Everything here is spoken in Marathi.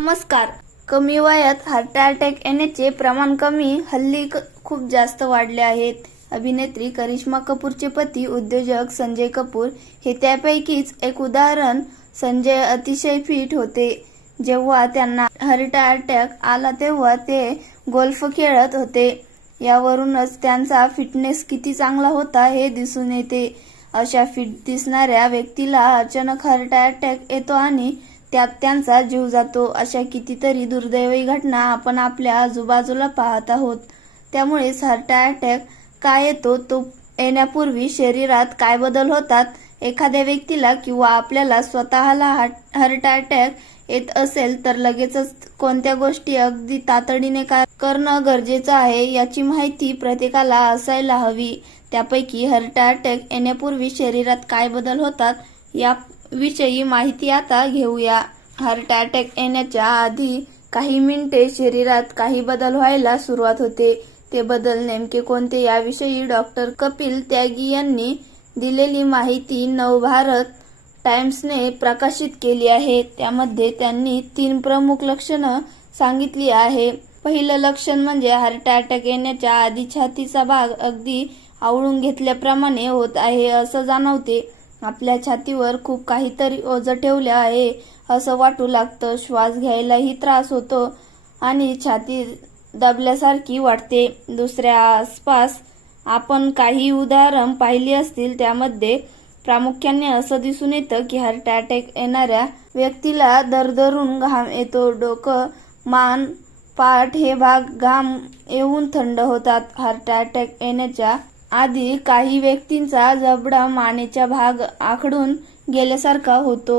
नमस्कार. कमी वयात हार्ट अटॅक येण्याचे प्रमाण कमी हल्ली क- खूप जास्त वाढले आहेत. अभिनेत्री करिश्मा कपूरचे पती उद्योजक संजय कपूर हे त्यापैकीच एक उदाहरण संजय अतिशय फिट होते. जेव्हा त्यांना हार्ट अटॅक आला तेव्हा ते गोल्फ खेळत होते. यावरूनच त्यांचा फिटनेस किती चांगला होता हे दिसून येते. अशा फिट दिसणाऱ्या व्यक्तीला अचानक हार्ट अटॅक येतो आणि त्यात त्यांचा जीव जातो. अशा कितीतरी दुर्दैवी घटना आपण आपल्या आजूबाजूला पाहत आहोत. त्यामुळेच हार्ट अटॅक काय येतो तो येण्यापूर्वी शरीरात काय बदल होतात एखाद्या व्यक्तीला किंवा आपल्याला स्वतःला हार्ट हार्ट अटॅक येत असेल तर लगेचच कोणत्या गोष्टी अगदी तातडीने का- करणं गरजेचं आहे याची माहिती प्रत्येकाला असायला हवी. त्यापैकी हार्ट अटॅक येण्यापूर्वी शरीरात काय बदल होतात या विषयी माहिती आता घेऊया. हार्ट अटॅक येण्याच्या आधी काही मिनिटे शरीरात काही बदल व्हायला सुरुवात होते. ते बदल नेमके कोणते याविषयी डॉक्टर कपिल त्यागी यांनी दिलेली माहिती नवभारत टाइम्सने प्रकाशित केली आहे. त्यामध्ये त्यांनी तीन प्रमुख लक्षणं सांगितली आहे. पहिलं लक्षण म्हणजे हार्ट अटॅक येण्याच्या आधी छातीचा भाग अगदी आवळून घेतल्याप्रमाणे होत आहे असं जाणवते. आपल्या छातीवर खूप काहीतरी ओझं ठेवलं आहे असं वाटू लागतं. श्वास घ्यायलाही त्रास होतो आणि छाती दबल्यासारखी वाटते. दुसऱ्या आसपास आपण काही उदाहरण पाहिली असतील त्यामध्ये प्रामुख्याने असं दिसून येतं की हार्ट अटॅक येणाऱ्या व्यक्तीला दरदरून घाम येतो. डोकं मान पाठ हे भाग घाम येऊन थंड होतात. हार्ट अटॅक येण्याच्या आधी काही व्यक्तींचा जबडा मानेचा भाग आखडून गेल्यासारखा होतो.